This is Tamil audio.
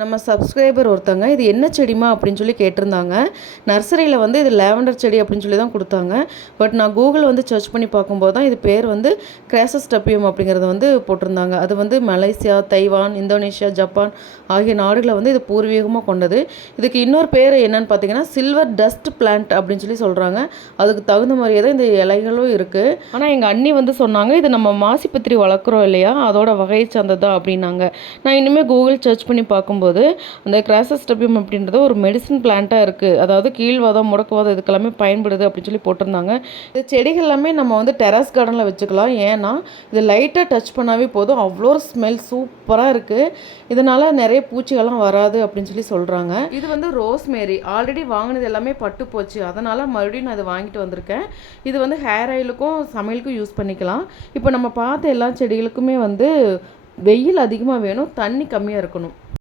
நம்ம சப்ஸ்கிரைபர் ஒருத்தங்க இது என்ன செடிமா அப்படின்னு சொல்லி கேட்டிருந்தாங்க. நர்சரியில் வந்து இது லேவண்டர் செடி அப்படின்னு சொல்லி தான் கொடுத்தாங்க. பட் நான் கூகுள் வந்து சர்ச் பண்ணி பார்க்கும்போது தான் இது பேர் வந்து கிராசஸ் டப்பியம் அப்படிங்கிறத வந்து போட்டிருந்தாங்க. அது வந்து மலேசியா தைவான் இந்தோனேஷியா ஜப்பான் ஆகிய நாடுகளை வந்து இது பூர்வீகமாக கொண்டது. இதுக்கு இன்னொரு பேர் என்னன்னு பார்த்தீங்கன்னா சில்வர் டஸ்ட் பிளான்ட் அப்படின்னு சொல்லி சொல்கிறாங்க அதுக்கு தகுந்த மாதிரியே தான் இந்த இலைகளும் இருக்குது ஆனால் எங்கள் அண்ணி வந்து சொன்னாங்க இது நம்ம மாசிப்பத்திரி வளர்க்குறோம் இல்லையா? அதோட வகையை சார்ந்ததா? அப்படின்னாங்க. நான் இனிமேல் கூகுள் சர்ச் பண்ணி பார்க்கும்போது அந்த கிராசஸ்டபியம் அப்படின்றது ஒரு மெடிசன் பிளான்ட்டாக இருக்குது அதாவது கீழ்வாதம் முடக்குவாதம் இதுக்கெல்லாமே பயன்படுது அப்படின்னு சொல்லி போட்டிருந்தாங்க. இந்த செடிகள் எல்லாமே நம்ம வந்து டெரஸ் கார்டனில் வச்சுக்கலாம். ஏன்னா இது லைட்டாக டச் பண்ணாவே போதும். அவ்வளோ ஸ்மெல் சூப்பராக இருக்குது இதனால் நிறைய பூச்சிகள்லாம் வராது அப்படின்னு சொல்லி சொல்கிறாங்க இது வந்து ரோஸ்மேரி ஆல்ரெடி வாங்கினது எல்லாமே பட்டு போச்சு. அதனால் மறுபடியும் நான் இதை வாங்கிட்டு வந்திருக்கேன். இது வந்து ஹேர் ஆயிலுக்கும் சமையலுக்கும் யூஸ் பண்ணிக்கலாம். இப்போ நம்ம பார்த்த எல்லா செடிகளுக்குமே வந்து வெயில் அதிகமாக வேணும். தண்ணி கம்மியாக இருக்கணும்.